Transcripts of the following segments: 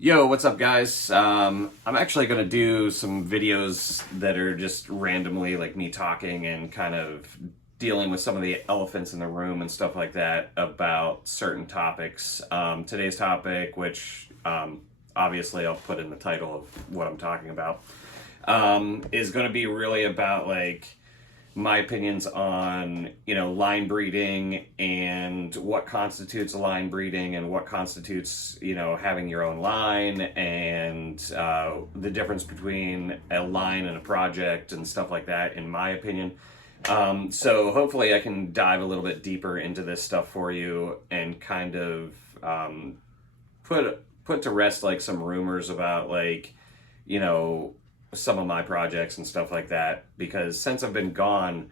Yo, what's up, guys? I'm actually going to do some videos that are just randomly like me talking and kind of dealing with some of the elephants in the room and stuff like that about certain topics. Today's topic, which obviously I'll put in the title of what I'm talking about, is going to be really about like my opinions on line breeding and what constitutes a line breeding and what constitutes having your own line and the difference between a line and a project and stuff like that, in my opinion. So hopefully I can dive a little bit deeper into this stuff for you and kind of put to rest like some rumors about like you know some of my projects and stuff like that, because since I've been gone,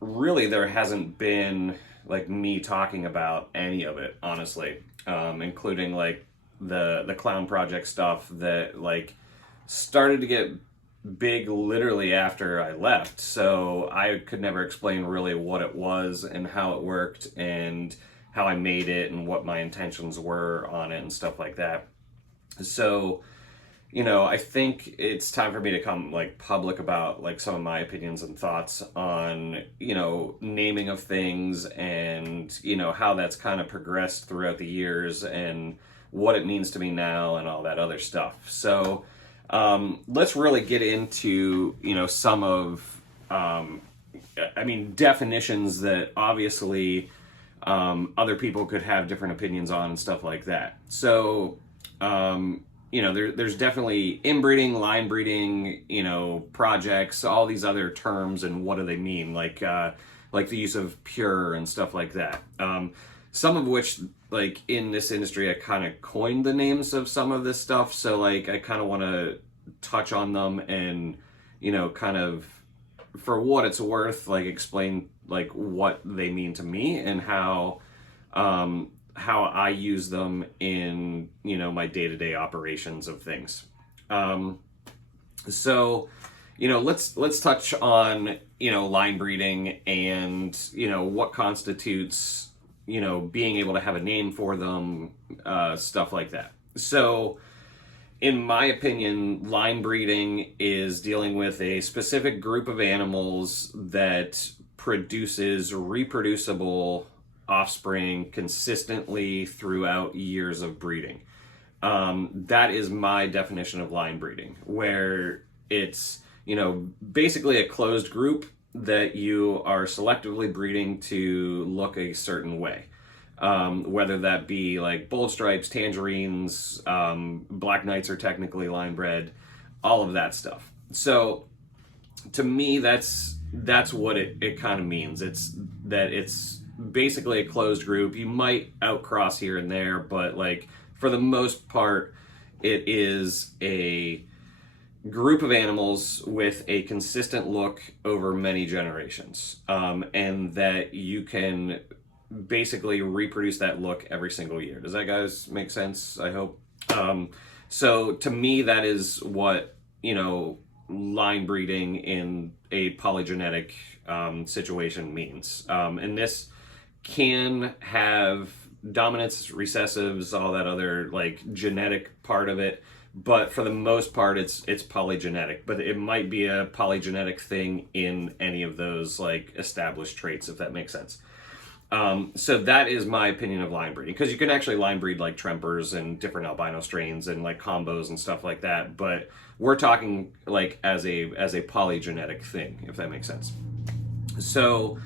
really there hasn't been like me talking about any of it, honestly, including like the clown project stuff that like started to get big literally after I left. So I could never explain really what it was and how it worked and how I made it and what my intentions were on it and stuff like that. So I think it's time for me to come like public about like some of my opinions and thoughts on, naming of things and, how that's kind of progressed throughout the years and what it means to me now and all that other stuff. So let's really get into, some of, definitions that obviously other people could have different opinions on and stuff like that. So, there's definitely inbreeding, line breeding, projects, all these other terms, and what do they mean? Like the use of pure and stuff like that. Some of which, like in this industry, I kind of coined the names of some of this stuff. So like, I kind of want to touch on them and, kind of, for what it's worth, like explain like what they mean to me and how I use them in my day-to-day operations of things. So let's touch on line breeding and what constitutes being able to have a name for them, stuff like that. So in my opinion, line breeding is dealing with a specific group of animals that produces reproducible offspring consistently throughout years of breeding. That is my definition of line breeding, where it's, basically a closed group that you are selectively breeding to look a certain way. Whether that be like bold stripes, tangerines, black knights are technically line bred, all of that stuff. So to me, that's what it kind of means. It's basically a closed group. You might outcross here and there, but like for the most part, it is a group of animals with a consistent look over many generations, and that you can basically reproduce that look every single year. Does that, guys, make sense? I hope. So to me, that is what line breeding in a polygenetic situation means, and this can have dominance, recessives, all that other like genetic part of it, but for the most part it's polygenetic. But it might be a polygenetic thing in any of those like established traits, if that makes sense. So that is my opinion of line breeding, because you can actually line breed like Trempers and different albino strains and like combos and stuff like that, but we're talking like as a polygenetic thing, if that makes sense. So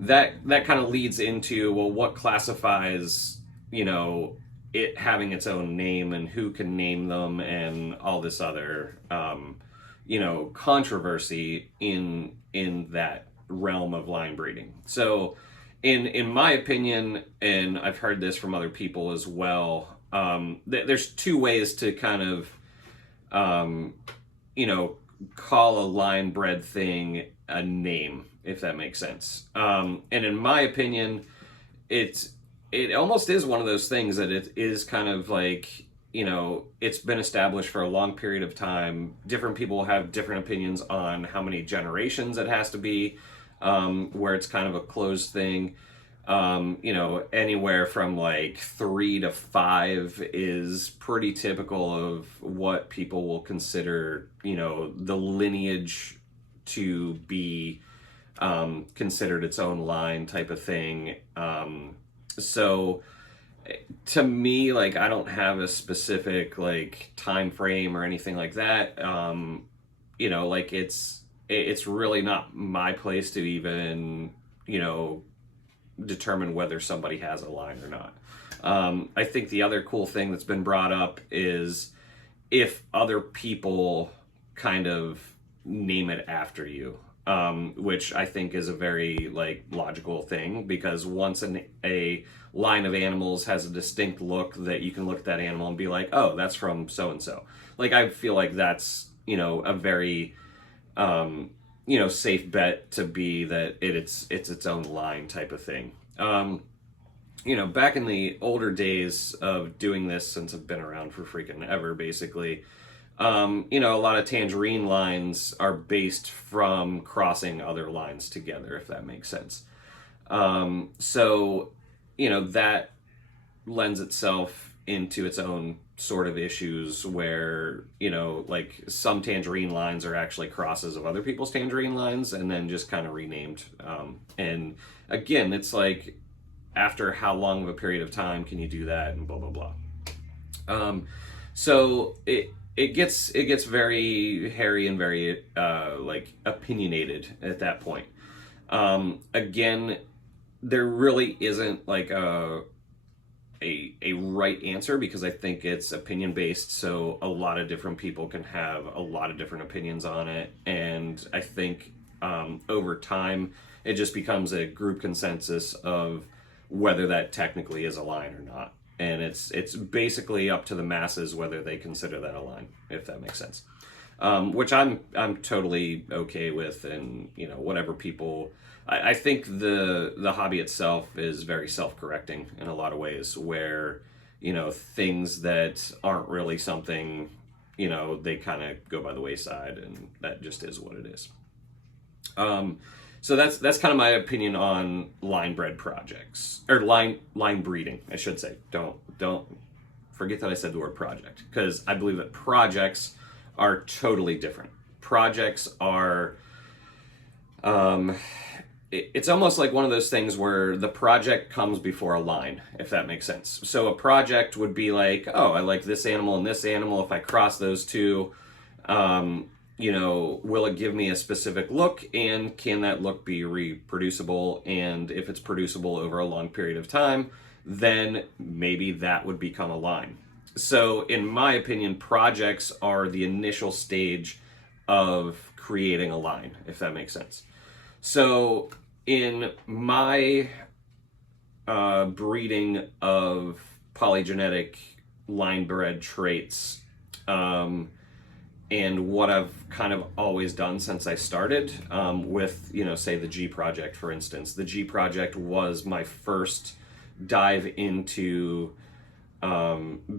that kind of leads into, well, what classifies it having its own name and who can name them and all this other controversy in that realm of line breeding. So in my opinion, and I've heard this from other people as well, there's two ways to kind of call a line bred thing a name, if that makes sense. And in my opinion, it almost is one of those things that it is kind of like, it's been established for a long period of time. Different people have different opinions on how many generations it has to be, where it's kind of a closed thing. Anywhere from like 3 to 5 is pretty typical of what people will consider, the lineage to be considered its own line type of thing. So to me, like, I don't have a specific like time frame or anything like that. Like it's really not my place to even, determine whether somebody has a line or not. I think the other cool thing that's been brought up is if other people kind of name it after you, which I think is a very like logical thing, because once a line of animals has a distinct look that you can look at that animal and be like, oh, that's from so and so. Like, I feel like that's, a very safe bet to be that it's its own line type of thing. Back in the older days of doing this, since I've been around for freaking ever, basically, a lot of tangerine lines are based from crossing other lines together, if that makes sense. So, that lends itself into its own sort of issues where, like some tangerine lines are actually crosses of other people's tangerine lines and then just kind of renamed. And again, it's like, after how long of a period of time can you do that, and blah, blah, blah. So it gets very hairy and very like opinionated at that point. Again, there really isn't like a right answer, because I think it's opinion based, so a lot of different people can have a lot of different opinions on it, and I think over time it just becomes a group consensus of whether that technically is a line or not, and it's basically up to the masses whether they consider that a line, if that makes sense. Which I'm totally okay with, and whatever people. I think the hobby itself is very self-correcting in a lot of ways, where things that aren't really something, they kind of go by the wayside, and that just is what it is. So that's kind of my opinion on line bred projects, or line breeding, I should say. Don't forget that I said the word project, because I believe that projects are totally different. Projects are it's almost like one of those things where the project comes before a line, if that makes sense. So a project would be like, oh, I like this animal and this animal. If I cross those two, will it give me a specific look, and can that look be reproducible? And if it's producible over a long period of time, then maybe that would become a line. So in my opinion, projects are the initial stage of creating a line, if that makes sense. So in my breeding of polygenetic line bred traits, and what I've kind of always done since I started, with, say the G Project, for instance. The G Project was my first dive into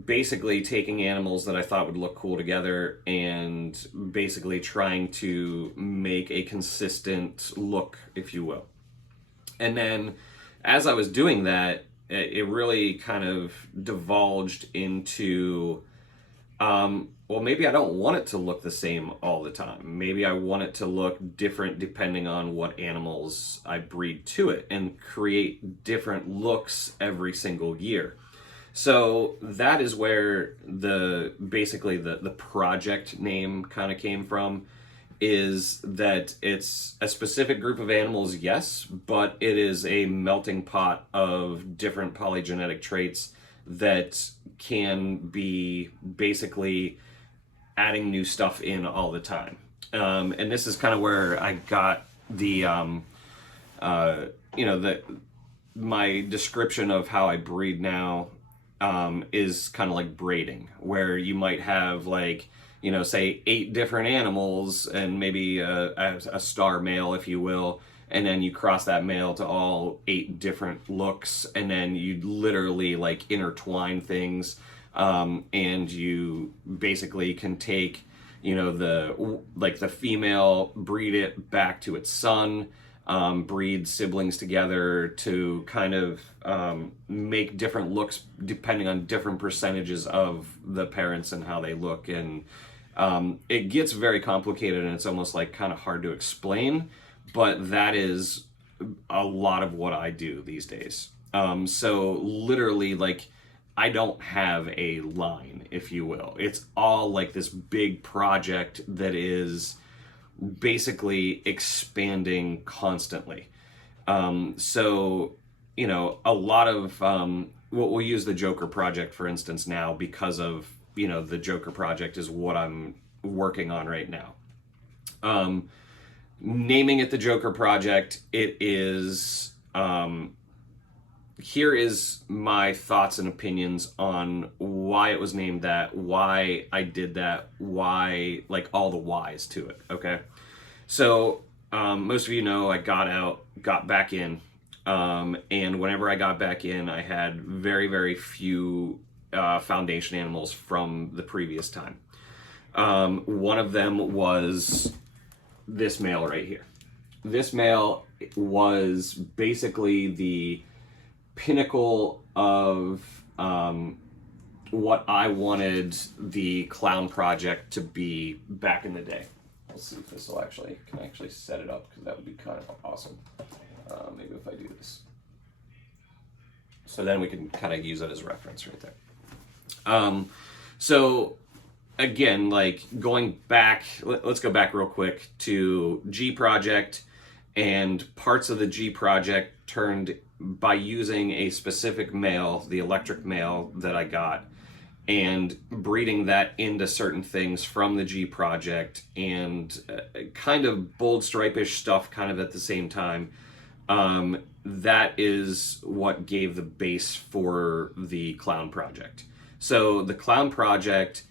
basically taking animals that I thought would look cool together and basically trying to make a consistent look, if you will. And then as I was doing that, it really kind of divulged into, well, maybe I don't want it to look the same all the time. Maybe I want it to look different depending on what animals I breed to it, and create different looks every single year. So that is where basically the project name kind of came from, is that it's a specific group of animals, yes, but it is a melting pot of different polygenetic traits that can be basically adding new stuff in all the time. And this is kind of where I got my description of how I breed now is kind of like braiding, where you might have like, say 8 different animals and maybe a star male, if you will, and then you cross that male to all 8 different looks, and then you literally like intertwine things, and you basically can take, the female, breed it back to its son, breed siblings together to kind of make different looks depending on different percentages of the parents and how they look. And it gets very complicated, and it's almost like kind of hard to explain, but that is a lot of what I do these days. So literally, like, I don't have a line, if you will. It's all like this big project that is basically expanding constantly. So, you know, a lot of we'll use the Joker project, for instance, now, because of, you know, the Joker project is what I'm working on right now. Naming it the Joker project, it is, here is my thoughts and opinions on why it was named that, why I did that, why, like, all the whys to it, okay? So, most of you know I got back in, and whenever I got back in, I had very, very few foundation animals from the previous time. One of them was this male right here. This male was basically the pinnacle of what I wanted the clown project to be back in the day. Let's see if this will can actually set it up, because that would be kind of awesome. Maybe if I do this. So then we can kind of use it as a reference right there. So again, like, going back, let's go back real quick to G Project, and parts of the G Project turned by using a specific male, the electric male that I got, and breeding that into certain things from the G Project, and kind of bold stripe-ish stuff kind of at the same time. That is what gave the base for the Clown Project. So the Clown Project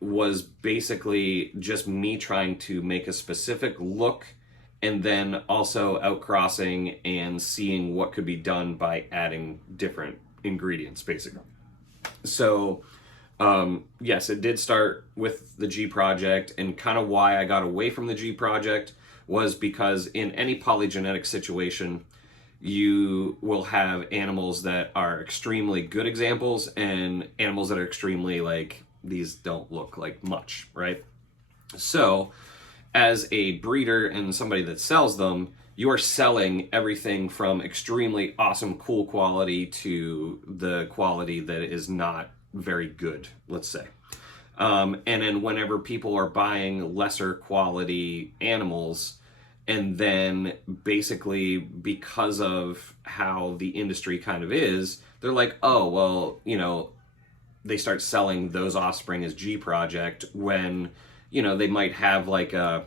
was basically just me trying to make a specific look, and then also outcrossing and seeing what could be done by adding different ingredients, basically. So, yes, it did start with the G Project, and kind of why I got away from the G Project was because in any polygenetic situation, you will have animals that are extremely good examples and animals that are extremely, like, these don't look like much, right? So, as a breeder and somebody that sells them, you are selling everything from extremely awesome, cool quality to the quality that is not very good, let's say. And then whenever people are buying lesser quality animals, and then basically because of how the industry kind of is, they're like, oh, well, you know, they start selling those offspring as G Project when, you know, they might have like a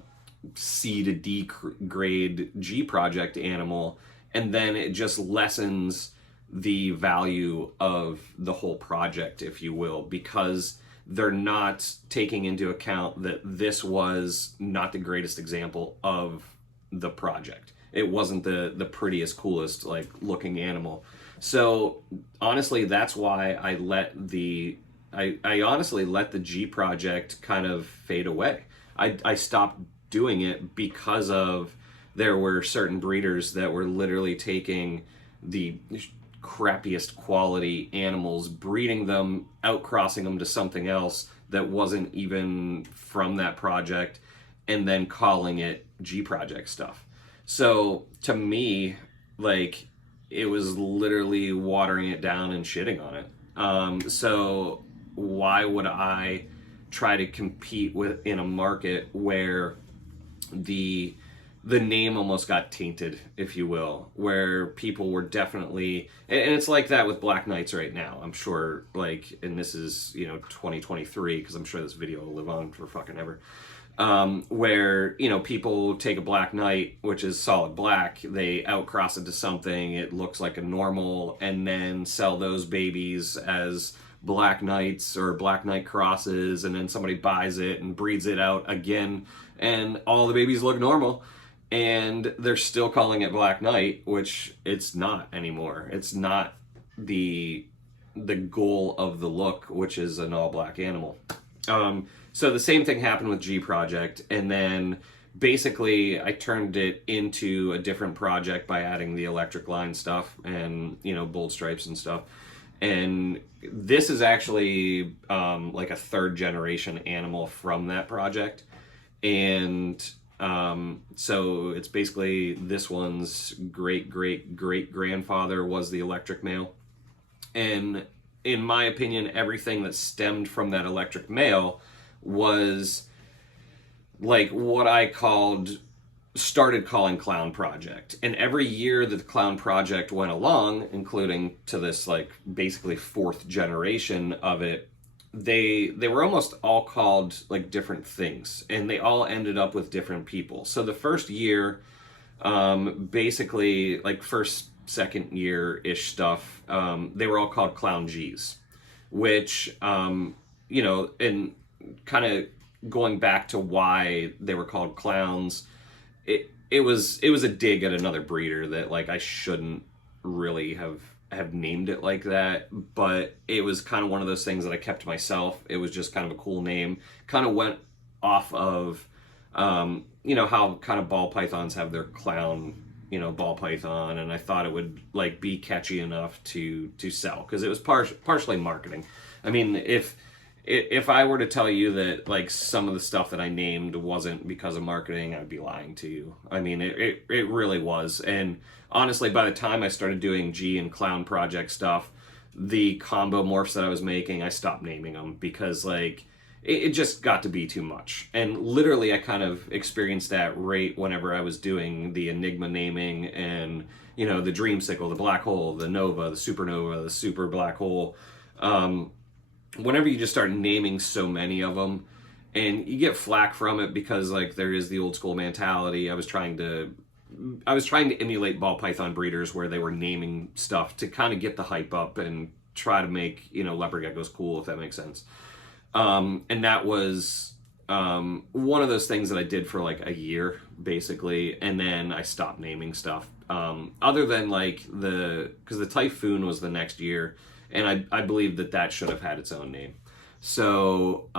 C to D grade G Project animal, and then it just lessens the value of the whole project, if you will, because they're not taking into account that this was not the greatest example of the project. It wasn't the prettiest, coolest, like, looking animal. So honestly, that's why I honestly let the G Project kind of fade away. I stopped doing it because of there were certain breeders that were literally taking the crappiest quality animals, breeding them, outcrossing them to something else that wasn't even from that project, and then calling it G Project stuff. So to me, like, it was literally watering it down and shitting on it. So why would I try to compete with in a market where the name almost got tainted, if you will, where people were definitely, and it's like that with Black Knights right now, I'm sure, like, and this is, you know, 2023, because I'm sure this video will live on for fucking ever, where, you know, people take a Black Knight, which is solid black, they outcross it to something, it looks like a normal, and then sell those babies as Black Knights or Black Knight crosses, and then somebody buys it and breeds it out again, and all the babies look normal, and they're still calling it Black Knight, which it's not anymore. It's not the goal of the look, which is an all black animal. So the same thing happened with G Project, and then basically I turned it into a different project by adding the electric line stuff and, bold stripes and stuff. And this is actually like a third generation animal from that project. And so it's basically this one's great great great grandfather was the electric male. And in my opinion, everything that stemmed from that electric male was like what I started calling Clown Project. And every year that the Clown Project went along, including to this like basically fourth generation of it, they were almost all called like different things, and they all ended up with different people. So the first year, basically like first second year ish stuff, they were all called Clown G's, which and kind of going back to why they were called clowns, it was a dig at another breeder that like I shouldn't really have named it like that, but it was kind of one of those things that I kept to myself. It was just kind of a cool name. Kind of went off of how kind of ball pythons have their clown, ball python, and I thought it would like be catchy enough to sell because it was partially marketing. I mean, if I were to tell you that like some of the stuff that I named wasn't because of marketing, I'd be lying to you. I mean, it really was. And honestly, by the time I started doing G and Clown Project stuff, the combo morphs that I was making, I stopped naming them because like it just got to be too much. And literally I kind of experienced that right whenever I was doing the Enigma naming and, the Dreamsicle, the Black Hole, the Nova, the Supernova, the Super Black Hole. Whenever you just start naming so many of them, and you get flack from it because like there is the old school mentality. I was trying to emulate ball python breeders where they were naming stuff to kind of get the hype up and try to make leopard geckos cool, if that makes sense. And that was one of those things that I did for like a year basically, and then I stopped naming stuff. Other than like because the Typhoon was the next year. And I believe that should have had its own name. So,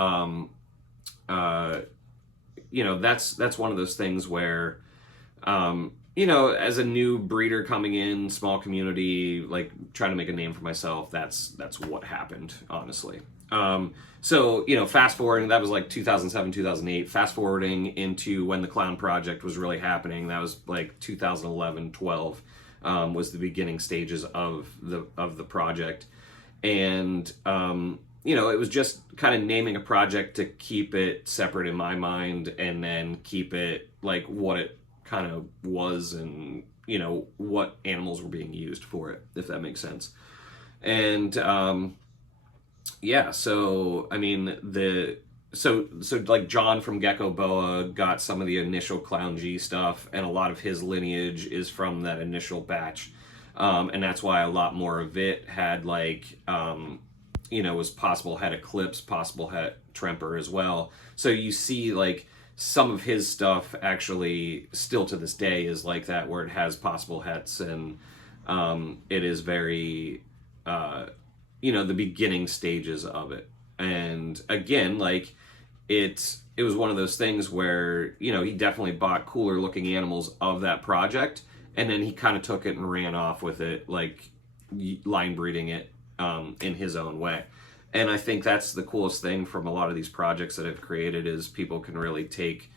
that's one of those things where, as a new breeder coming in, small community, like trying to make a name for myself, that's what happened, honestly. Fast forwarding, that was like 2007, 2008. Fast forwarding into when the Clown Project was really happening, that was like 2011, 12, was the beginning stages of the project. And, it was just kind of naming a project to keep it separate in my mind and then keep it like what it kind of was and, what animals were being used for it, if that makes sense. And, so, I mean, so like John from Gecko Boa got some of the initial Clown G stuff, and a lot of his lineage is from that initial batch. And that's why a lot more of it had like, was possible had Eclipse, possible had Tremper as well. So you see like some of his stuff actually still to this day is like that, where it has possible hets, and it is very, the beginning stages of it. And again, like it was one of those things where, he definitely bought cooler looking animals of that project. And then he kind of took it and ran off with it, like line breeding it in his own way. And I think that's the coolest thing from a lot of these projects that I've created is people can really take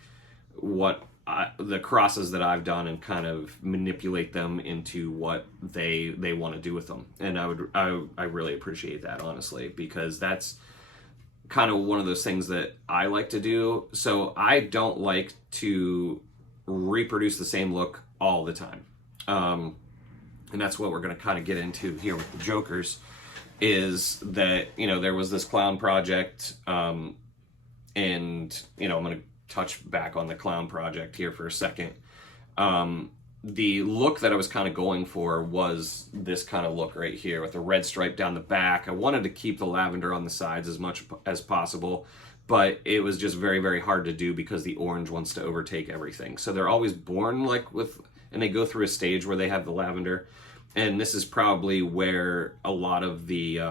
the crosses that I've done and kind of manipulate them into what they want to do with them. And I really appreciate that, honestly, because that's kind of one of those things that I like to do. So I don't like to reproduce the same look all the time. And that's what we're going to kind of get into here with the Jokers, is that, there was this Clown Project, and, I'm going to touch back on the Clown Project here for a second. The look that I was kind of going for was this kind of look right here with the red stripe down the back. I wanted to keep the lavender on the sides as much as possible, but it was just very, very hard to do because the orange wants to overtake everything. So they're always born like with, and they go through a stage where they have the lavender. And this is probably where a lot of the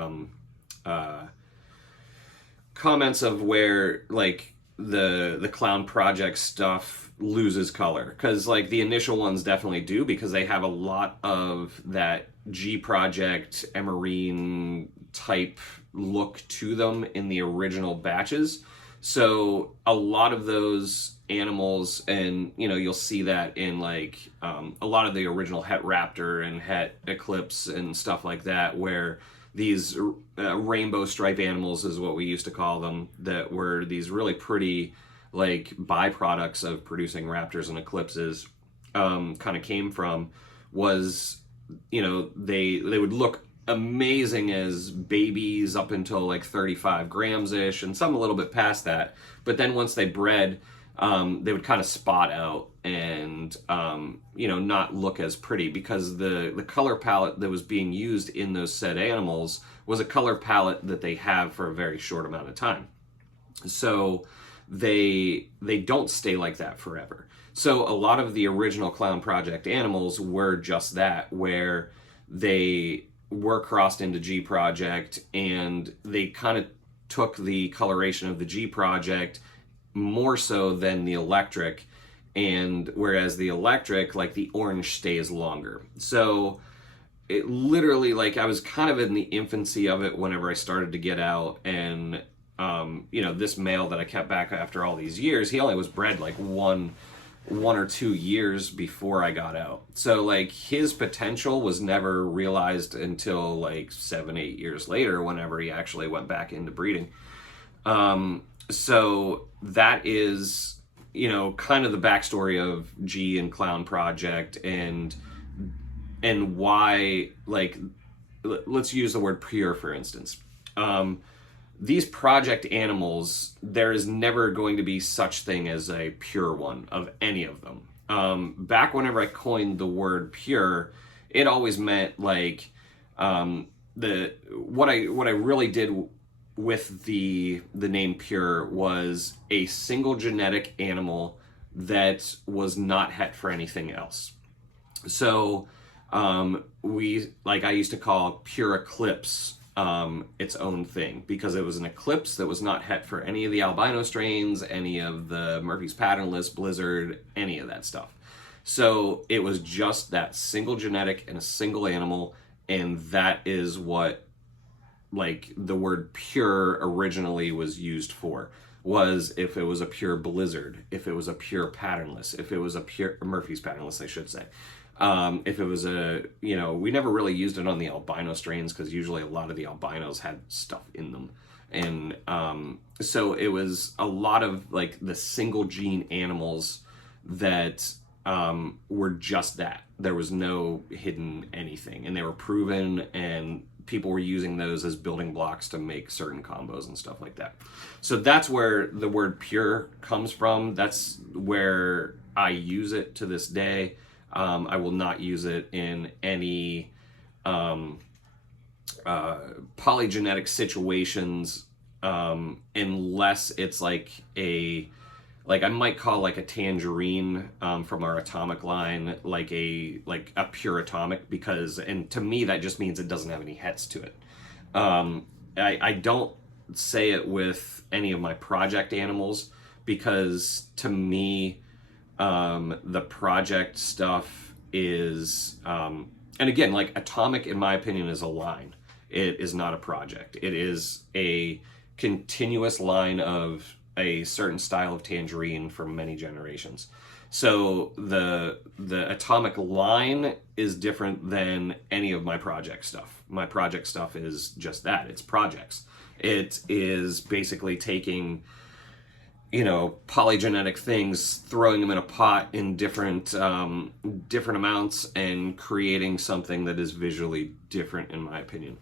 comments of where, like, the clown project stuff loses color, because like the initial ones definitely do, because they have a lot of that G project emarine type look to them in the original batches. So a lot of those animals, and you'll see that in like a lot of the original Het Raptor and Het Eclipse and stuff like that, where these rainbow stripe animals is what we used to call them, that were these really pretty like byproducts of producing raptors and eclipses, kind of came from, was they would look amazing as babies up until like 35 grams ish, and some a little bit past that. But then once they bred, they would kind of spot out and not look as pretty, because the color palette that was being used in those said animals was a color palette that they have for a very short amount of time. So they don't stay like that forever. So a lot of the original Clown Project animals were just that, where they were crossed into G Project, and they kind of took the coloration of the G Project more so than the electric, and whereas the electric, like the orange stays longer. So it literally, like, I was kind of in the infancy of it whenever I started to get out, and this male that I kept back after all these years, he only was bred like one or 2 years before I got out. So like his potential was never realized until like 7-8 years later, whenever he actually went back into breeding. So that is, kind of the backstory of G and Clown Project, and why, like, let's use the word pure, for instance. These project animals, there is never going to be such thing as a pure one of any of them. Back whenever I coined the word pure, it always meant like what I really did with the name pure was a single genetic animal that was not het for anything else. So I used to call pure eclipse its own thing, because it was an eclipse that was not het for any of the albino strains, any of the Murphy's patternless, blizzard, any of that stuff. So it was just that single genetic and a single animal, and that is what, like, the word pure originally was used for, was if it was a pure blizzard, if it was a pure patternless, if it was a pure Murphy's patternless, I should say. If it was we never really used it on the albino strains, because usually a lot of the albinos had stuff in them. And so it was a lot of like the single gene animals that were just that. There was no hidden anything, and they were proven, and people were using those as building blocks to make certain combos and stuff like that. So that's where the word pure comes from. That's where I use it to this day. I will not use it in any polygenetic situations, unless it's like I might call like a tangerine from our atomic line like a pure atomic, because, and to me that just means it doesn't have any hets to it. I don't say it with any of my project animals, because to me the project stuff is, and again, like atomic in my opinion is a line. It is not a project. It is a continuous line of a certain style of tangerine for many generations. So the atomic line is different than any of my project stuff. My project stuff is just that. It's projects. It is basically taking polygenetic things, throwing them in a pot in different amounts, and creating something that is visually different, in my opinion.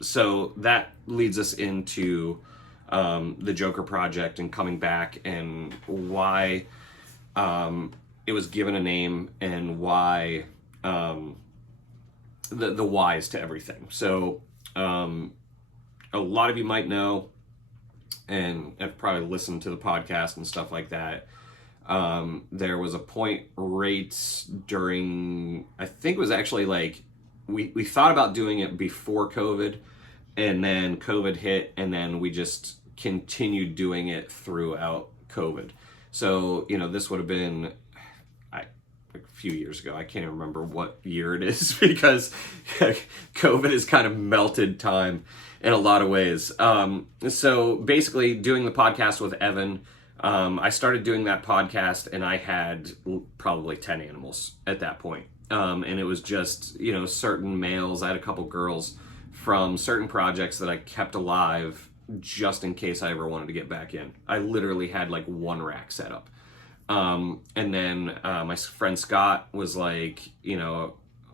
So that leads us into the Joker project and coming back, and why it was given a name, and why the whys to everything. So a lot of you might know, and have probably listened to the podcast and stuff like that. There was a point right during, I think it was actually like, we thought about doing it before COVID, and then COVID hit, and then we just continued doing it throughout COVID. So, this would have been a few years ago. I can't even remember what year it is because COVID has kind of melted time in a lot of ways. So basically doing the podcast with Evan, I started doing that podcast and I had probably 10 animals at that point. And it was just, certain males. I had a couple girls from certain projects that I kept alive just in case I ever wanted to get back in. I literally had like one rack set up. And then my friend Scott was like,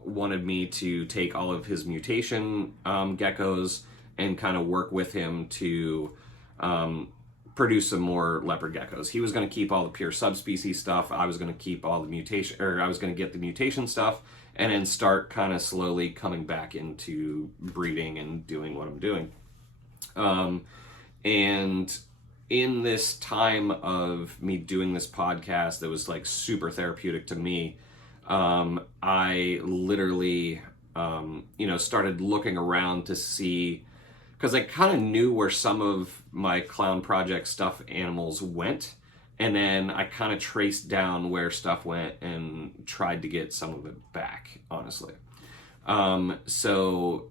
wanted me to take all of his mutation geckos and kind of work with him to produce some more leopard geckos. He was going to keep all the pure subspecies stuff. I was going to keep all the mutation, or I was going to get the mutation stuff and then start kind of slowly coming back into breeding and doing what I'm doing. And in this time of me doing this podcast that was like super therapeutic to me, I literally, started looking around to see, because I kind of knew where some of my clown project stuffed animals went, and then I kind of traced down where stuff went and tried to get some of it back, honestly. So,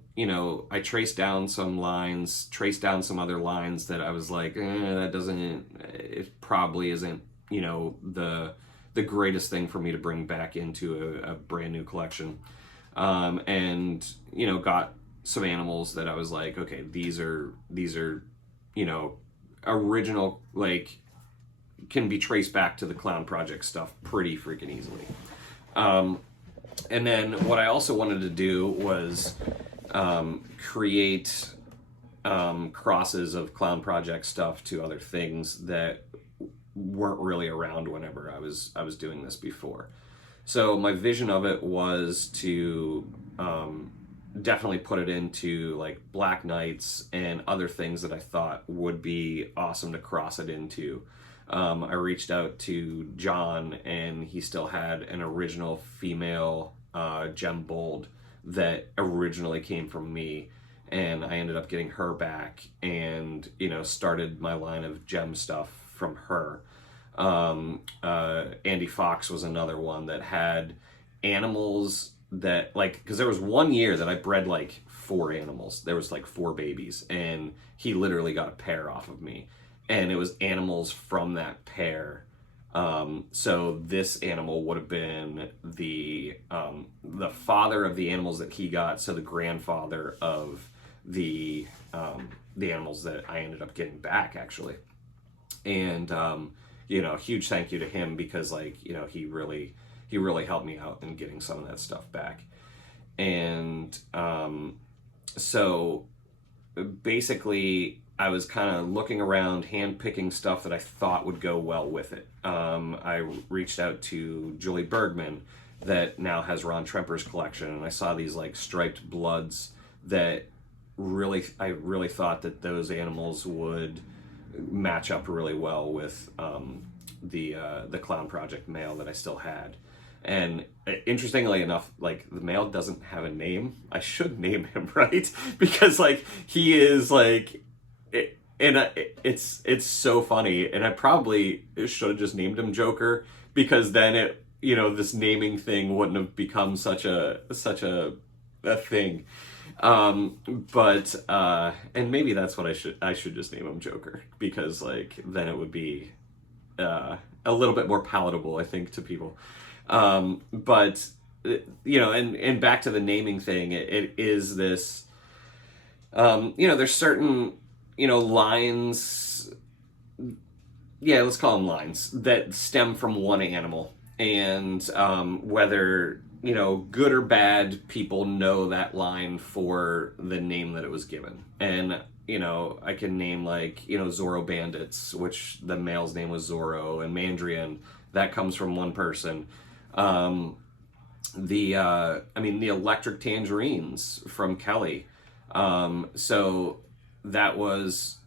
I traced down some lines, traced down some other lines that I was like, it probably isn't, the greatest thing for me to bring back into a brand new collection. And, got some animals that I was like, okay, these are, original, like, can be traced back to the clown project stuff pretty freaking easily. And then what I also wanted to do was create crosses of clown project stuff to other things that weren't really around whenever I was doing this before. So my vision of it was to definitely put it into like Black Knights and other things that I thought would be awesome to cross it into. I reached out to John, and he still had an original female gem bold that originally came from me, and I ended up getting her back and started my line of gem stuff from her. Andy Fox was another one that had animals that, like, because there was one year that I bred like 4 animals. There was like 4 babies, and he literally got a pair off of me, and it was animals from that pair. So this animal would have been the father of the animals that he got, so the grandfather of the animals that I ended up getting back, actually. And huge thank you to him, because he really helped me out in getting some of that stuff back. And so basically I was kind of looking around, hand-picking stuff that I thought would go well with it. I reached out to Julie Bergman, that now has Ron Tremper's collection, and I saw these like striped bloods that I really thought that those animals would match up really well with the Clown Project male that I still had. And interestingly enough, like, the male doesn't have a name. I should name him, right? Because like he is like it's so funny, and I probably should have just named him Joker, because then this naming thing wouldn't have become such a thing. But and maybe that's what I should just name him Joker, because like then it would be a little bit more palatable, I think, to people. But and back to the naming thing, it is this there's certain lines, let's call them lines, that stem from one animal, and whether good or bad, people know that line for the name that it was given. And I can name like Zorro Bandits, which the male's name was Zorro, and Mandrian, that comes from one person. The Electric Tangerines from Kelly, so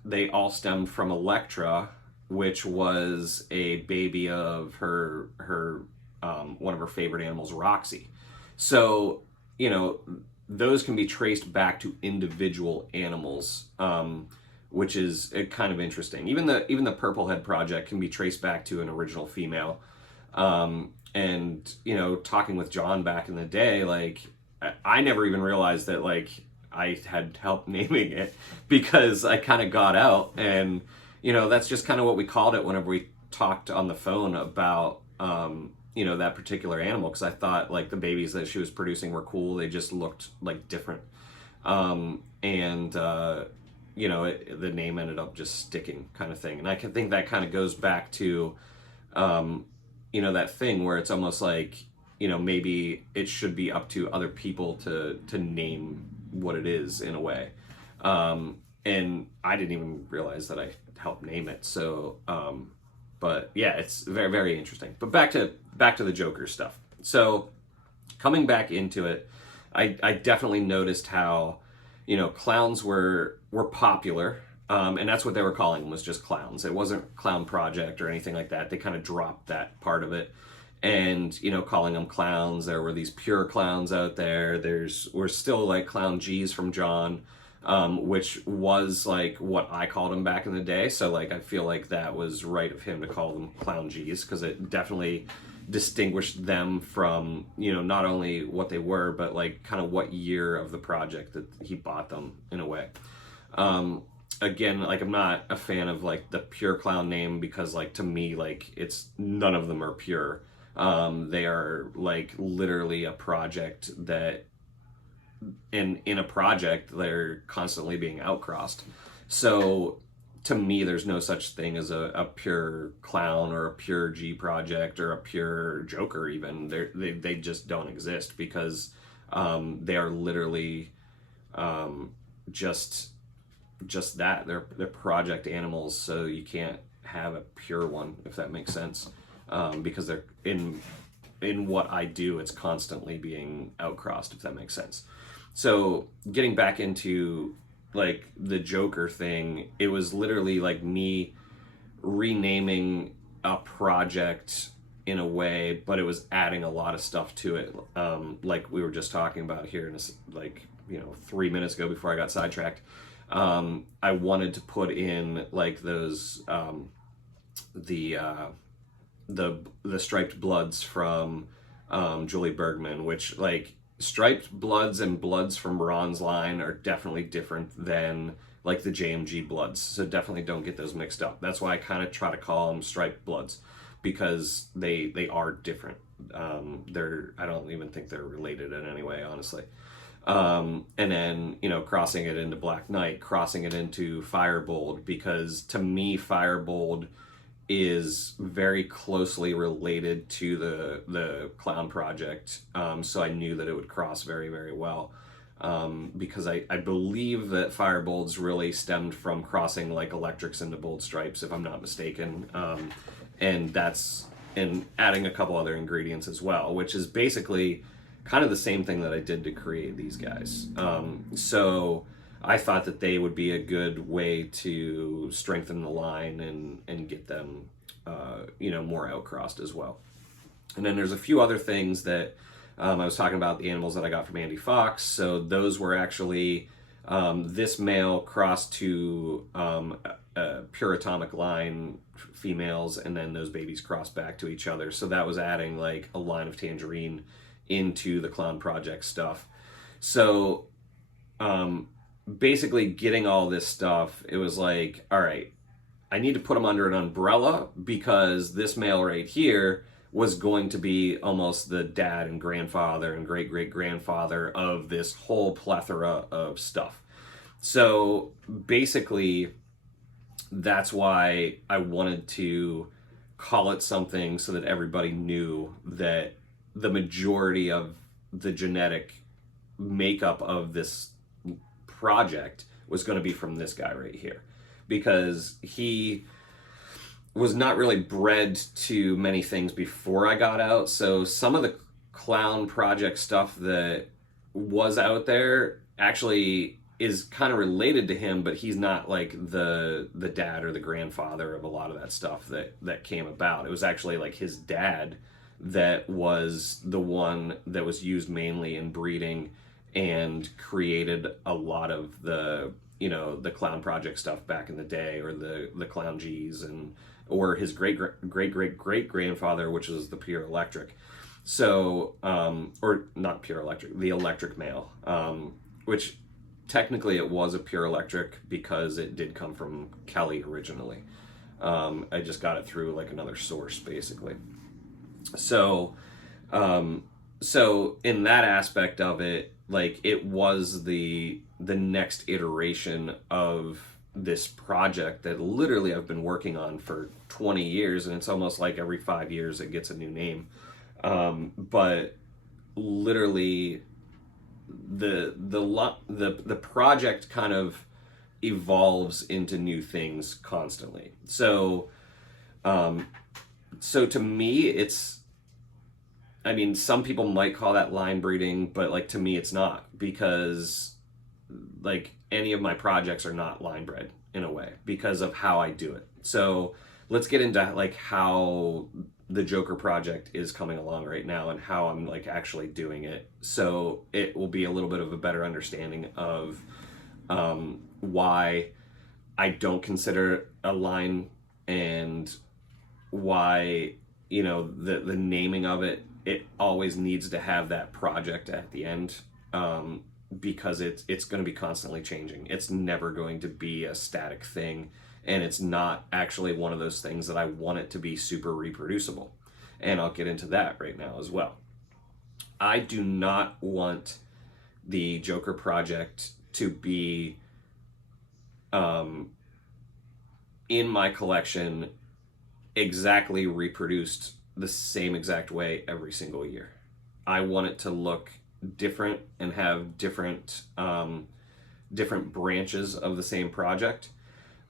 they all stemmed from Electra, which was a baby of her one of her favorite animals, Roxy. So those can be traced back to individual animals, which is kind of interesting. Even the purple head project can be traced back to an original female. And talking with John back in the day, like I never even realized that like I had helped naming it, because I kind of got out, and that's just kind of what we called it whenever we talked on the phone about that particular animal, because I thought like the babies that she was producing were cool. They just looked like different. The name ended up just sticking, kind of thing. And I can think that kind of goes back to that thing where it's almost like maybe it should be up to other people to name what it is, in a way. And I didn't even realize that I helped name it. So but yeah, it's very, very interesting. But back to the Joker stuff. So coming back into it, I definitely noticed how clowns were popular, and that's what they were calling them, was just clowns. It wasn't Clown Project or anything like that. They kind of dropped that part of it, and calling them clowns. There were these pure clowns out there. We're still like Clown G's from John, which was like what I called them back in the day. So like I feel like that was right of him to call them Clown G's, because it definitely distinguished them from not only what they were, but like kind of what year of the project that he bought them, in a way. Again, like I'm not a fan of like the pure clown name, because like to me, like it's none of them are pure. They are like literally a project that in a project they're constantly being outcrossed. So to me, there's no such thing as a pure clown or a pure G project or a pure Joker. Even they just don't exist, because they are literally just that. They're project animals. So you can't have a pure one, if that makes sense, because they're in what I do, it's constantly being outcrossed, if that makes sense. So getting back into like the Joker thing, it was literally like me renaming a project in a way, but it was adding a lot of stuff to it. Like we were just talking about here in this, like 3 minutes ago before I got sidetracked. I wanted to put in like those the striped bloods from Julie Bergman, which like striped bloods and bloods from Ron's line are definitely different than like the JMG bloods. So definitely don't get those mixed up. That's why I kind of try to call them striped bloods, because they are different. I don't even think they're related in any way, honestly. And then crossing it into Black Knight, crossing it into Firebolt, because to me Firebolt is very closely related to the Clown Project. So I knew that it would cross very, very well, because I believe that Firebolts really stemmed from crossing like electrics into bold stripes, if I'm not mistaken. And adding a couple other ingredients as well, which is basically kind of the same thing that I did to create these guys. So I thought that they would be a good way to strengthen the line and get them, more outcrossed as well. And then there's a few other things that I was talking about, the animals that I got from Andy Fox. So those were actually this male crossed to pure atomic line females, and then those babies crossed back to each other. So that was adding like a line of Tangerine into the Clown Project stuff. So basically getting all this stuff, it was like, all right, I need to put them under an umbrella, because this male right here was going to be almost the dad and grandfather and great-great-grandfather of this whole plethora of stuff. So basically, that's why I wanted to call it something so that everybody knew that the majority of the genetic makeup of this project was going to be from this guy right here, because he was not really bred to many things before I got out. So some of the Clown Project stuff that was out there actually is kind of related to him, but he's not like the dad or the grandfather of a lot of that stuff that came about. It was actually like his dad that was the one that was used mainly in breeding and created a lot of the the clown project stuff back in the day, or the clown G's, or his great grandfather, which was the Pure Electric. So, or not Pure Electric, the Electric Male, which technically it was a Pure Electric because it did come from Kelly originally. I just got it through like another source, basically. So, so in that aspect of it, like, it was the next iteration of this project that literally I've been working on for 20 years, and it's almost like every 5 years it gets a new name. But literally the project kind of evolves into new things constantly. So so to me, it's, I mean, some people might call that line breeding, but like, to me it's not, because like any of my projects are not line bred in a way because of how I do it. So let's get into like how the Joker project is coming along right now and how I'm like actually doing it. So it will be a little bit of a better understanding of why I don't consider a line, and why, the naming of it, it always needs to have that project at the end, because it's going to be constantly changing. It's never going to be a static thing, and it's not actually one of those things that I want it to be super reproducible. And I'll get into that right now as well. I do not want the Joker project to be in my collection exactly reproduced the same exact way every single year. I want it to look different and have different branches of the same project,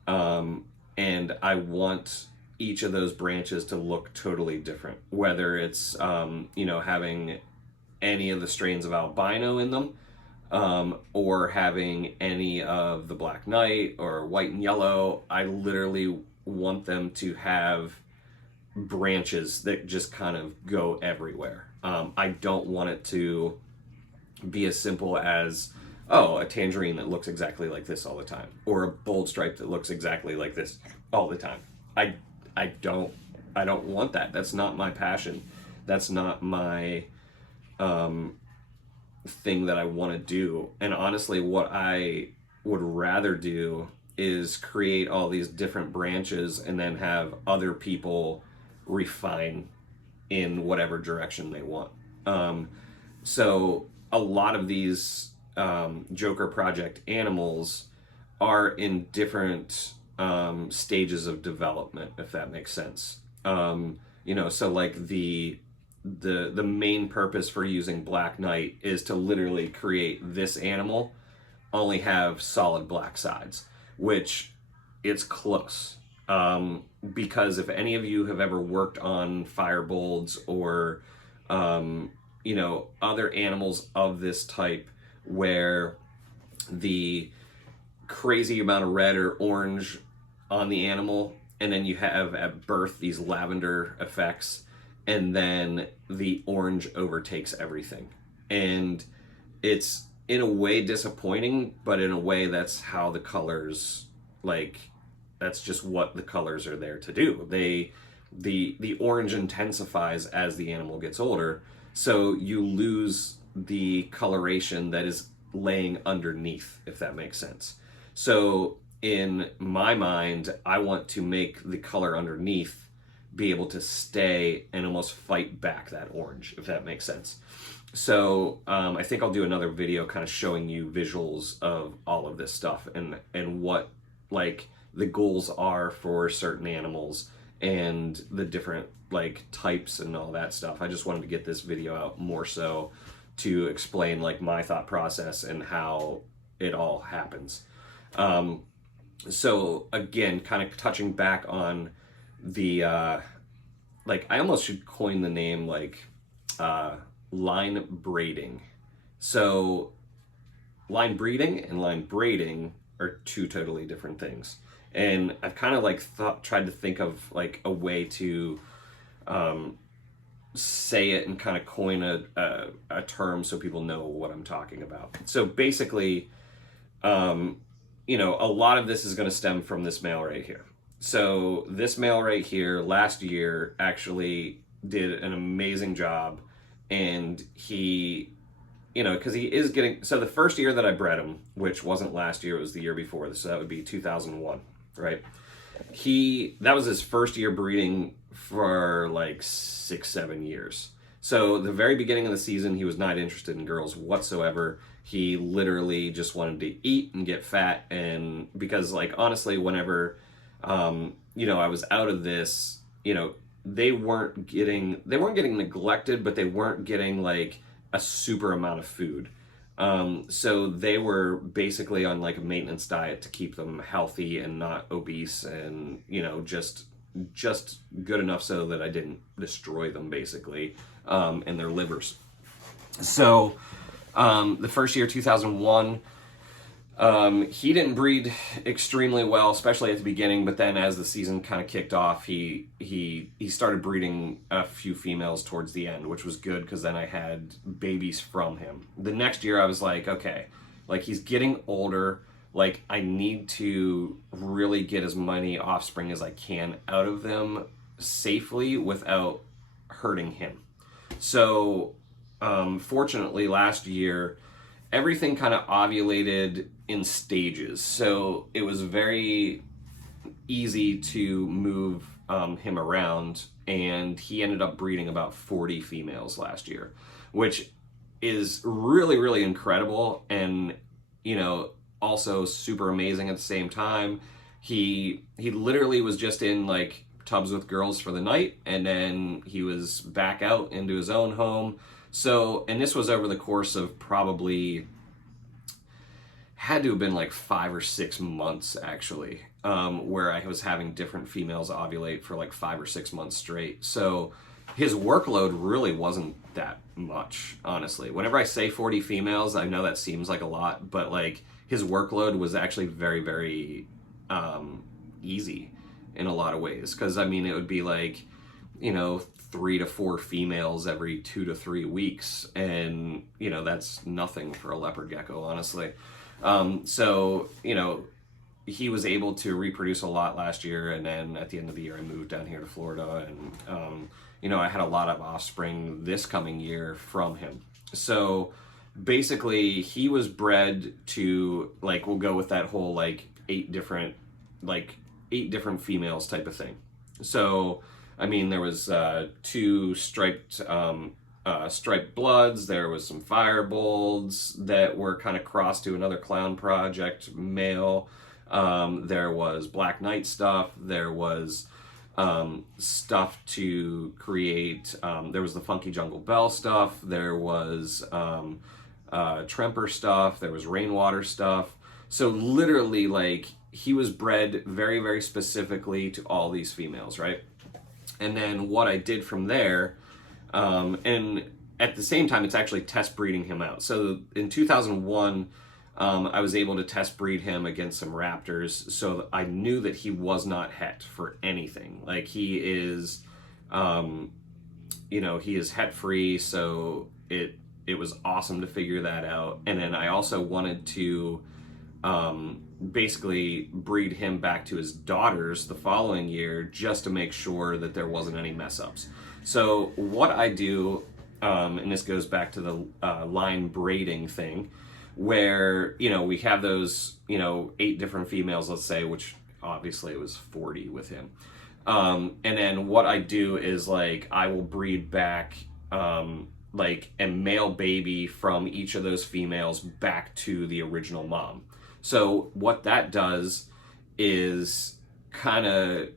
and I want each of those branches to look totally different, whether it's having any of the strains of albino in them, or having any of the Black Knight or white and yellow. I literally want them to have branches that just kind of go everywhere. I don't want it to be as simple as, oh, a tangerine that looks exactly like this all the time, or a bold stripe that looks exactly like this all the time. I don't want that. That's not my passion. That's not my thing that I want to do. And honestly, what I would rather do is create all these different branches and then have other people refine in whatever direction they want. So a lot of these Joker project animals are in different stages of development, if that makes sense. So like the main purpose for using Black Knight is to literally create this animal, only have solid black sides, which it's close. Because if any of you have ever worked on firebolds or other animals of this type, where the crazy amount of red or orange on the animal, and then you have at birth these lavender effects, and then the orange overtakes everything. And it's in a way disappointing, but in a way that's how the colors, like, that's just what the colors are there to do. The orange intensifies as the animal gets older, so you lose the coloration that is laying underneath, if that makes sense. So in my mind, I want to make the color underneath be able to stay and almost fight back that orange, if that makes sense. So I think I'll do another video kind of showing you visuals of all of this stuff, and what like the goals are for certain animals and the different like types and all that stuff. I just wanted to get this video out more so to explain like my thought process and how it all happens. So again, kind of touching back on the like, I almost should coin the name like line braiding. So line breeding and line braiding are two totally different things. And I've kind of like tried to think of like a way to say it and kind of coin a term so people know what I'm talking about. So basically, a lot of this is going to stem from this male right here. So this male right here last year actually did an amazing job, and he, because he is getting, so the first year that I bred him, which wasn't last year, it was the year before, so that would be 2001, right? That was his first year breeding for like 6-7 years. So the very beginning of the season, he was not interested in girls whatsoever. He literally just wanted to eat and get fat. And because, like, honestly, whenever I was out of this, they weren't getting neglected, but they weren't getting like a super amount of food. So they were basically on like a maintenance diet to keep them healthy and not obese, and just good enough so that I didn't destroy them basically, and their livers. So the first year, 2001, he didn't breed extremely well, especially at the beginning. But then, as the season kind of kicked off, he started breeding a few females towards the end, which was good because then I had babies from him. The next year, I was like, okay, like he's getting older. Like I need to really get as many offspring as I can out of them safely without hurting him. So, fortunately, last year, everything kind of ovulated in stages. So it was very easy to move him around, and he ended up breeding about 40 females last year, which is really, really incredible, and also super amazing at the same time. He literally was just in like tubs with girls for the night, and then he was back out into his own home. So, and this was over the course of probably, had to have been like 5 or 6 months actually, where I was having different females ovulate for like 5 or 6 months straight. So his workload really wasn't that much, honestly. Whenever I say 40 females, I know that seems like a lot, but like his workload was actually very, very easy in a lot of ways. Because I mean, it would be like, 3 to 4 females every 2 to 3 weeks, and that's nothing for a leopard gecko, honestly. So he was able to reproduce a lot last year, and then at the end of the year, I moved down here to Florida, and I had a lot of offspring this coming year from him. So basically, he was bred to, like, we'll go with that whole like 8 different females type of thing. So I mean, there was 2 striped bloods. There was some firebolds that were kind of crossed to another clown project male. There was Black Knight stuff. There was stuff to create. There was the Funky Jungle Bell stuff. There was Tremper stuff. There was Rainwater stuff. So literally, like, he was bred very, very specifically to all these females, right? And then what I did from there, and at the same time, it's actually test breeding him out. So in 2001, I was able to test breed him against some raptors, so I knew that he was not het for anything. Like, he is, he is het free, so it was awesome to figure that out. And then I also wanted to basically breed him back to his daughters the following year, just to make sure that there wasn't any mess ups. So what I do, and this goes back to the line braiding thing, where we have those 8 different females, let's say, which obviously it was 40 with him, and then what I do is, like, I will breed back like a male baby from each of those females back to the original mom. So what that does is kind of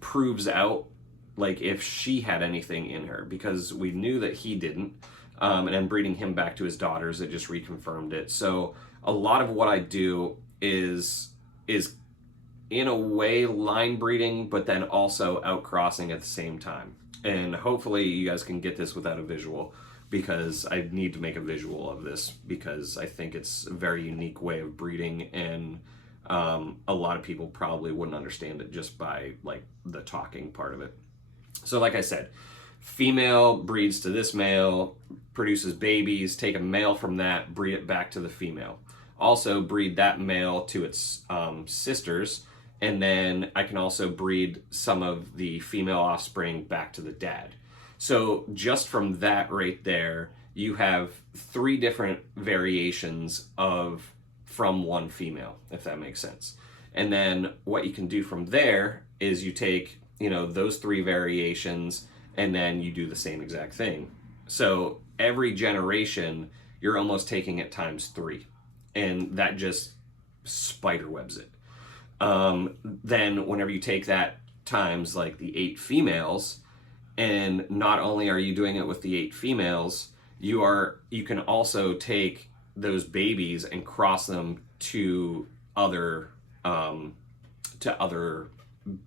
proves out, like, if she had anything in her, because we knew that he didn't, and then breeding him back to his daughters, it just reconfirmed it. So a lot of what I do is in a way line breeding, but then also outcrossing at the same time. And hopefully you guys can get this without a visual, because I need to make a visual of this, because I think it's a very unique way of breeding, and a lot of people probably wouldn't understand it just by, like, the talking part of it. So like I said, female breeds to this male, produces babies, take a male from that, breed it back to the female. also breed that male to its sisters, and then I can also breed some of the female offspring back to the dad. So just from that right there, you have 3 different variations of from one female, if that makes sense. And then what you can do from there is you take, those 3 variations, and then you do the same exact thing. So every generation, you're almost taking it times 3, and that just spider webs it. Then whenever you take that times like the 8 females, and not only are you doing it with the 8 females, you can also take those babies and cross them to other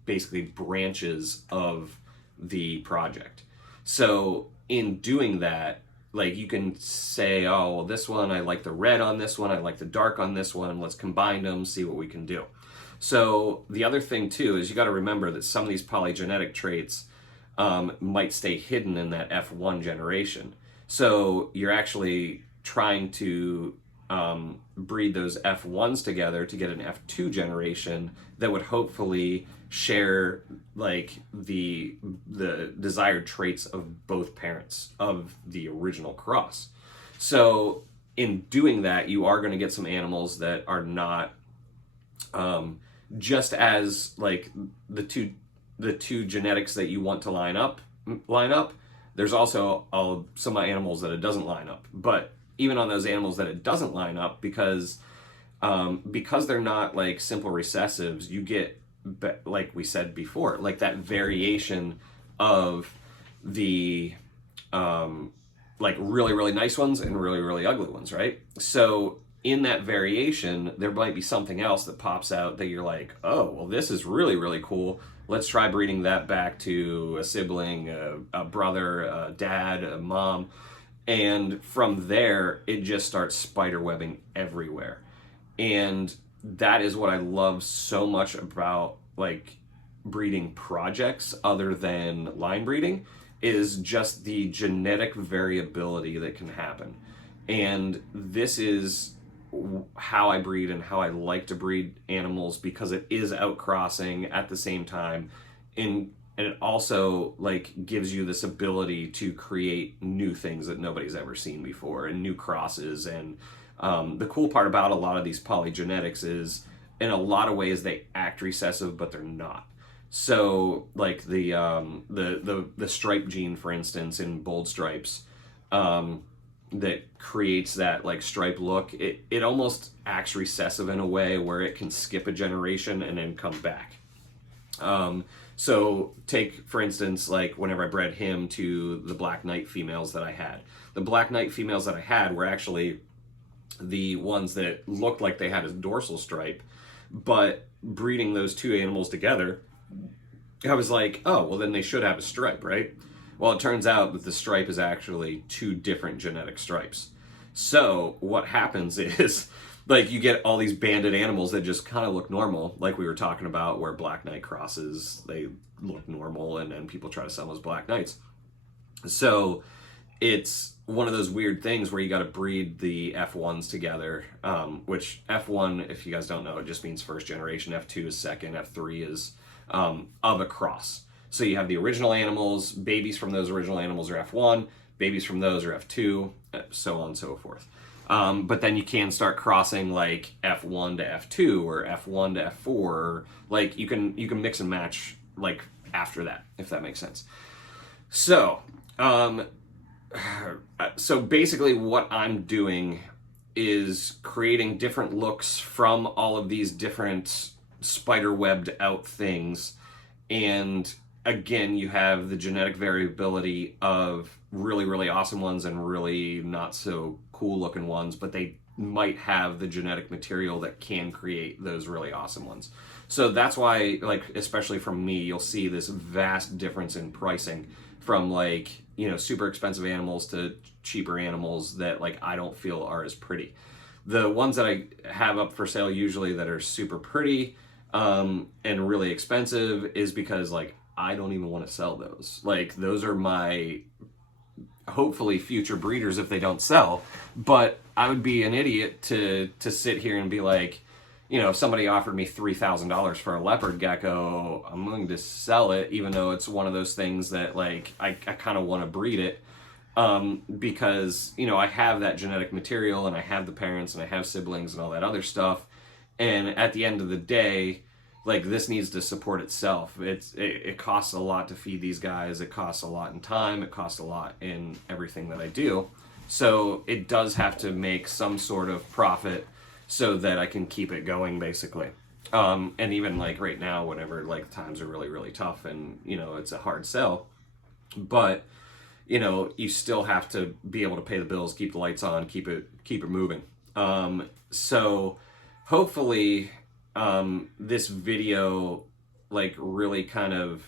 basically branches of the project. So in doing that, like, you can say, oh, well, this one, I like the red on this one, I like the dark on this one, let's combine them, see what we can do. So the other thing too is you got to remember that some of these polygenetic traits might stay hidden in that F1 generation. So you're actually trying to breed those F1s together to get an F2 generation that would hopefully share like the desired traits of both parents of the original cross. So in doing that, you are going to get some animals that are not just as like the two genetics that you want to line up. There's also some animals that it doesn't line up, but even on those animals that it doesn't line up, because they're not like simple recessives, you get, like we said before, like that variation of the like really, really nice ones and really, really ugly ones, right? So in that variation, there might be something else that pops out that you're like, oh, well, this is really, really cool. Let's try breeding that back to a sibling, a brother, a dad, a mom. And from there, it just starts spider webbing everywhere. And that is what I love so much about like breeding projects other than line breeding, is just the genetic variability that can happen. And this is how I breed and how I like to breed animals, because it is outcrossing at the same time. And it also like gives you this ability to create new things that nobody's ever seen before, and new crosses. And the cool part about a lot of these polygenetics is, in a lot of ways, they act recessive, but they're not. So like the stripe gene, for instance, in bold stripes, that creates that like stripe look, it almost acts recessive in a way where it can skip a generation and then come back. So take, for instance, like whenever I bred him to the Black Knight females that I had. The Black Knight females that I had were actually the ones that looked like they had a dorsal stripe, but breeding those 2 animals together, I was like, oh, well, then they should have a stripe, right? Well, it turns out that the stripe is actually 2 different genetic stripes. So what happens is, like, you get all these banded animals that just kind of look normal, like we were talking about, where Black Knight crosses, they look normal, and then people try to sell them as Black Knights. So it's one of those weird things where you got to breed the F1s together, which F1, if you guys don't know, it just means first generation, F2 is second, F3 is of a cross. So you have the original animals, babies from those original animals are F1, babies from those are F2, so on and so forth. But then you can start crossing like F1 to F2 or F1 to F4, or like you can mix and match like after that, if that makes sense. So, so basically what I'm doing is creating different looks from all of these different spider webbed out things. And again, you have the genetic variability of really, really awesome ones and really not so cool looking ones, but they might have the genetic material that can create those really awesome ones. So that's why, like, especially from me, you'll see this vast difference in pricing from like, super expensive animals to cheaper animals that like I don't feel are as pretty. The ones that I have up for sale usually that are super pretty and really expensive is because like I don't even want to sell those. Like, those are my hopefully future breeders if they don't sell, but I would be an idiot to sit here and be like, if somebody offered me $3,000 for a leopard gecko, I'm willing to sell it, even though it's one of those things that like I kind of want to breed it, because I have that genetic material and I have the parents and I have siblings and all that other stuff, and at the end of the day, like this needs to support itself. It costs a lot to feed these guys. It costs a lot in time. It costs a lot in everything that I do. So it does have to make some sort of profit so that I can keep it going, basically. And even like right now, whenever like times are really, really tough and, it's a hard sell, but, you still have to be able to pay the bills, keep the lights on, keep it moving. So hopefully, this video like really kind of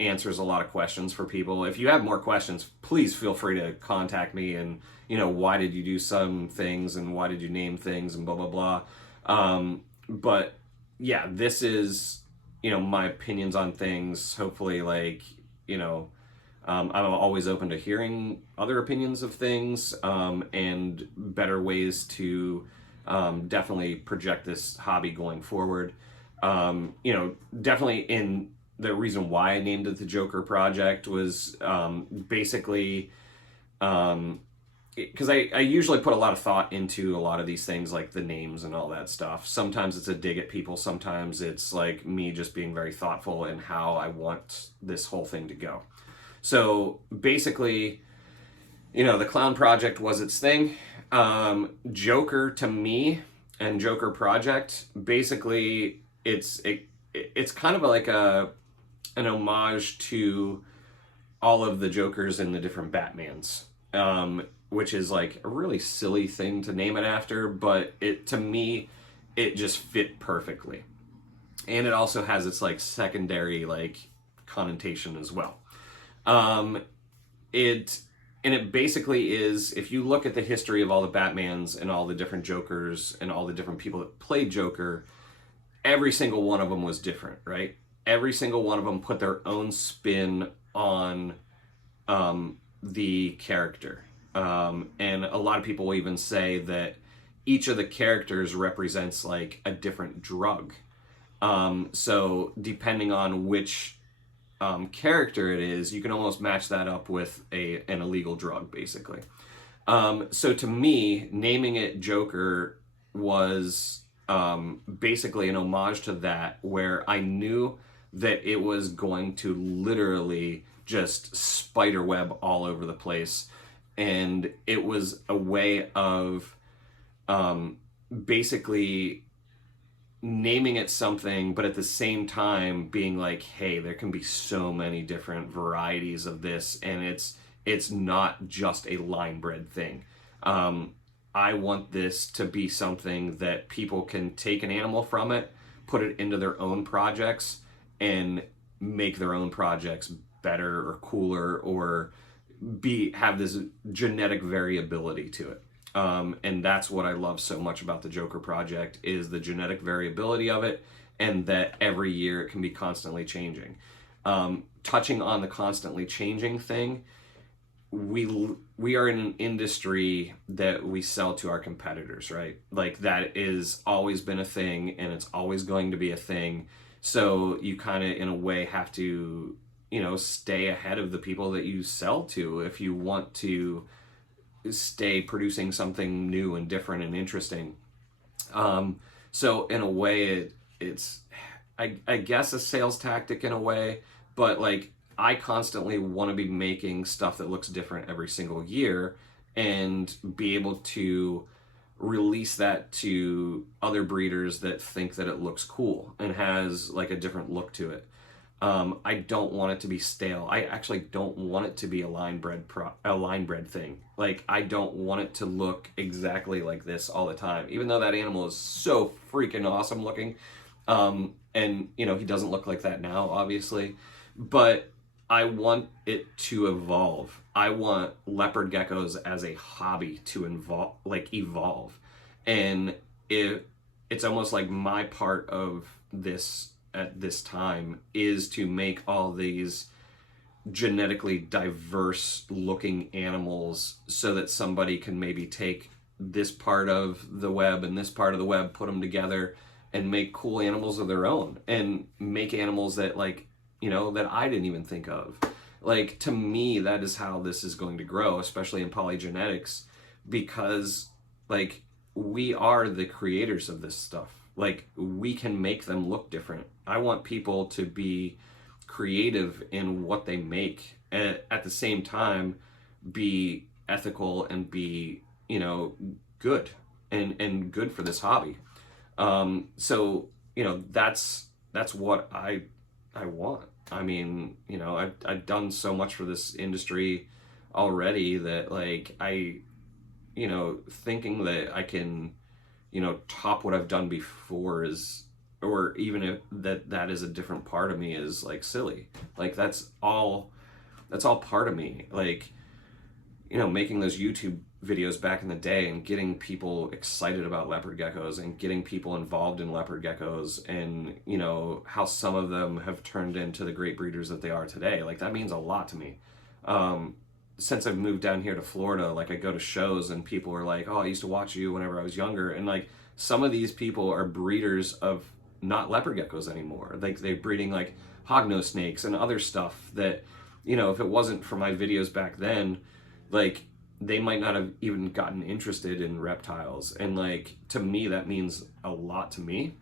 answers a lot of questions for people. If you have more questions, please feel free to contact me and, why did you do some things and why did you name things and blah, blah, blah. But yeah, this is, my opinions on things. Hopefully, like, I'm always open to hearing other opinions of things, and better ways to definitely project this hobby going forward. Definitely in the reason why I named it the Joker Project was basically because I usually put a lot of thought into a lot of these things, like the names and all that stuff. Sometimes it's a dig at people. Sometimes it's like me just being very thoughtful in how I want this whole thing to go. So basically, the Clown Project was its thing. Joker to me and Joker Project, basically it's kind of like an homage to all of the Jokers in the different Batmans, which is like a really silly thing to name it after, but to me it just fit perfectly, and it also has its like secondary like connotation as well. It basically is, if you look at the history of all the Batmans and all the different Jokers and all the different people that played Joker, every single one of them was different, right? Every single one of them put their own spin on the character. And a lot of people will even say that each of the characters represents like a different drug. So depending on which character it is, you can almost match that up with an illegal drug, basically. So to me, naming it Joker was basically an homage to that, where I knew that it was going to literally just spiderweb all over the place, and it was a way of basically naming it something, but at the same time being like, hey, there can be so many different varieties of this, and it's not just a line bred thing. I want this to be something that people can take an animal from it, put it into their own projects, and make their own projects better or cooler, or have this genetic variability to it. And that's what I love so much about the Joker Project, is the genetic variability of it, and that every year it can be constantly changing. Touching on the constantly changing thing, we are in an industry that we sell to our competitors, right? Like that is always been a thing, and it's always going to be a thing. So you kind of, in a way, have to, stay ahead of the people that you sell to if you want to stay producing something new and different and interesting. So in a way, it's I guess a sales tactic in a way, but like I constantly want to be making stuff that looks different every single year and be able to release that to other breeders that think that it looks cool and has like a different look to it. I don't want it to be stale. I actually don't want it to be a line bred thing. Like I don't want it to look exactly like this all the time, even though that animal is so freaking awesome looking. And he doesn't look like that now, obviously, but I want it to evolve. I want leopard geckos as a hobby to evolve. And it's almost like my part of this at this time is to make all these genetically diverse looking animals so that somebody can maybe take this part of the web and this part of the web, put them together and make cool animals of their own, and make animals that, like, you know, that I didn't even think of. Like, to me, that is how this is going to grow, especially in polygenetics, because, like, we are the creators of this stuff. Like, we can make them look different. I want people to be creative in what they make, and at the same time be ethical and be, you know, good and good for this hobby. So, you know, that's what I want. I mean, you know, I've done so much for this industry already that, like, you know, thinking that I can, you know, top what I've done before is, or even if that is a different part of me, is like silly. Like, that's all part of me. Like, you know, making those YouTube videos back in the day and getting people excited about leopard geckos and getting people involved in leopard geckos, and, you know, how some of them have turned into the great breeders that they are today. Like, that means a lot to me. Since I've moved down here to Florida, like, I go to shows and people are like, oh, I used to watch you whenever I was younger. And, like, some of these people are breeders of not leopard geckos anymore. Like, they're breeding, like, hognose snakes and other stuff that, you know, if it wasn't for my videos back then, like, they might not have even gotten interested in reptiles. And, like, to me, that means a lot to me.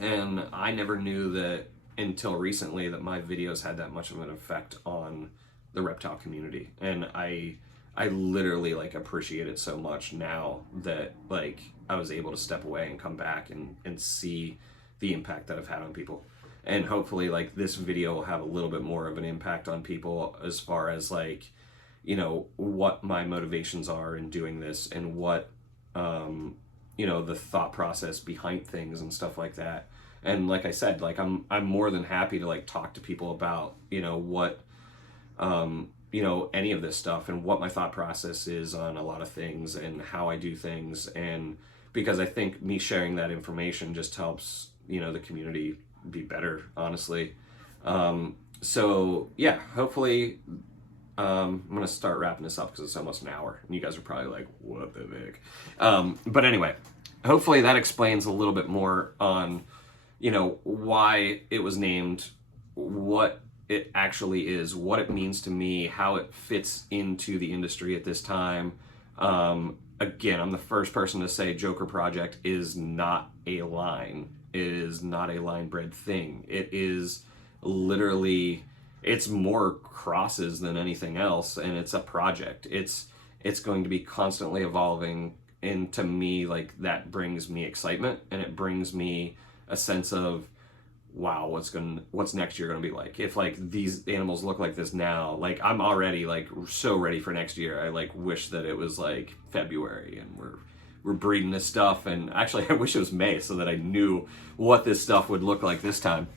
And I never knew that until recently that my videos had that much of an effect on the reptile community. And I literally, like, appreciate it so much now that, like, I was able to step away and come back and see the impact that I've had on people. And hopefully, like, this video will have a little bit more of an impact on people as far as, like, you know, what my motivations are in doing this, and what, you know, the thought process behind things and stuff like that. And like I said, like, I'm more than happy to, like, talk to people about, you know, what, you know, any of this stuff, and what my thought process is on a lot of things and how I do things. And because I think me sharing that information just helps, you know, the community be better, honestly. So yeah, hopefully, I'm going to start wrapping this up because it's almost an hour and you guys are probably like, what the heck? But anyway, hopefully that explains a little bit more on, you know, why it was named, what it actually is, what it means to me, how it fits into the industry at this time. Again, I'm the first person to say Joker Project is not a line. It is not a line bred thing. It is literally, it's more crosses than anything else, and it's a project. It's going to be constantly evolving, and to me, like, that brings me excitement, and it brings me a sense of, wow, what's next year gonna be like? If, like, these animals look like this now, like, I'm already, like, so ready for next year. I, like, wish that it was like February and we're breeding this stuff. And actually, I wish it was May so that I knew what this stuff would look like this time.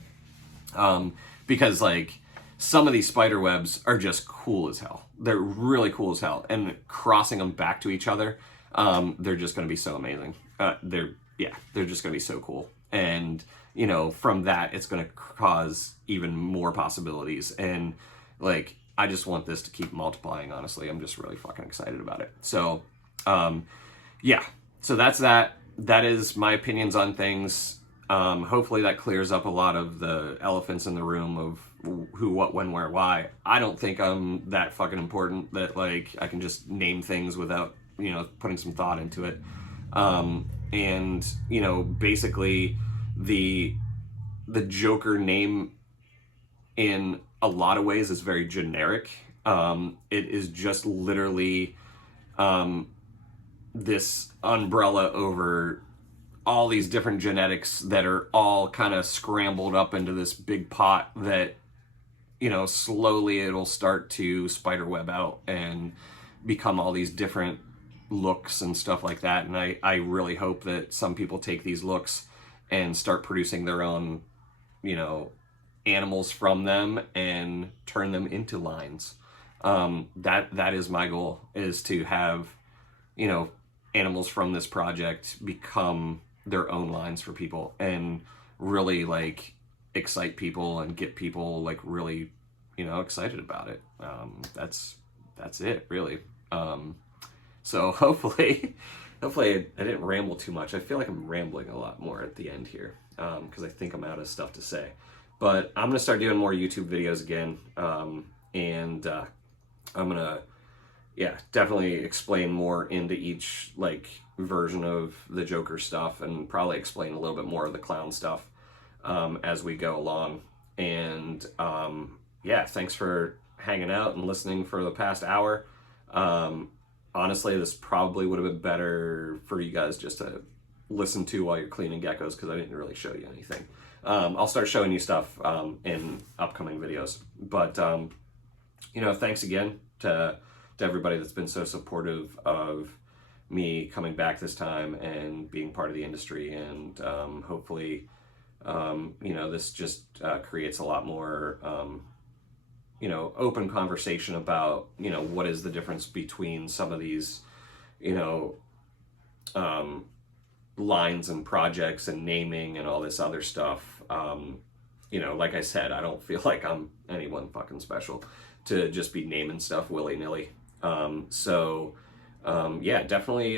Because, like, some of these spider webs are just cool as hell. They're really cool as hell. And crossing them back to each other, they're just going to be so amazing. They're just going to be so cool. And, you know, from that, it's going to cause even more possibilities. And, like, I just want this to keep multiplying, honestly. I'm just really fucking excited about it. So, yeah. So that's that. That is my opinions on things. Hopefully that clears up a lot of the elephants in the room of who, what, when, where, why. I don't think I'm that fucking important that, like, I can just name things without, you know, putting some thought into it. And, you know, basically the Joker name in a lot of ways is very generic. It is just literally this umbrella over all these different genetics that are all kind of scrambled up into this big pot that, you know, slowly it'll start to spiderweb out and become all these different looks and stuff like that. And I really hope that some people take these looks and start producing their own, you know, animals from them and turn them into lines. That is my goal, is to have, you know, animals from this project become their own lines for people and really, like, excite people and get people, like, really, you know, excited about it. That's it, really. So hopefully Hopefully I didn't ramble too much. I feel like I'm rambling a lot more at the end here because I think I'm out of stuff to say. But I'm going to start doing more YouTube videos again. And I'm going to, yeah, definitely explain more into each like version of the Joker stuff, and probably explain a little bit more of the clown stuff as we go along. And yeah, thanks for hanging out and listening for the past hour. Honestly, this probably would have been better for you guys just to listen to while you're cleaning geckos, because I didn't really show you anything. I'll start showing you stuff in upcoming videos. But, you know, thanks again to everybody that's been so supportive of me coming back this time and being part of the industry. And hopefully, you know, this just creates a lot more you know, open conversation about, you know, what is the difference between some of these, you know, lines and projects and naming and all this other stuff. You know, like I said, I don't feel like I'm anyone fucking special to just be naming stuff willy-nilly. So, yeah, definitely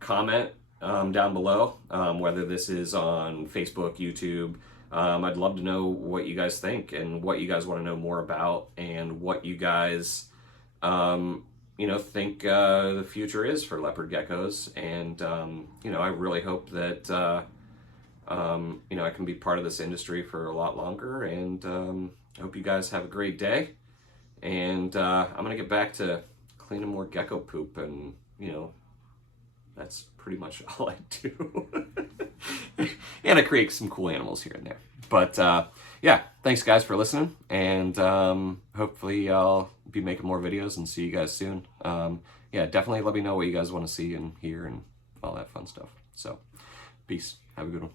comment down below, whether this is on Facebook, YouTube. I'd love to know what you guys think and what you guys want to know more about, and what you guys, you know, think the future is for leopard geckos. And, you know, I really hope that, you know, I can be part of this industry for a lot longer. And I hope you guys have a great day. And I'm going to get back to cleaning more gecko poop, and, you know, that's pretty much all I do. And I create some cool animals here and there. But yeah, thanks guys for listening. And hopefully I'll be making more videos and see you guys soon. Yeah, definitely let me know what you guys want to see and hear and all that fun stuff. So, peace. Have a good one.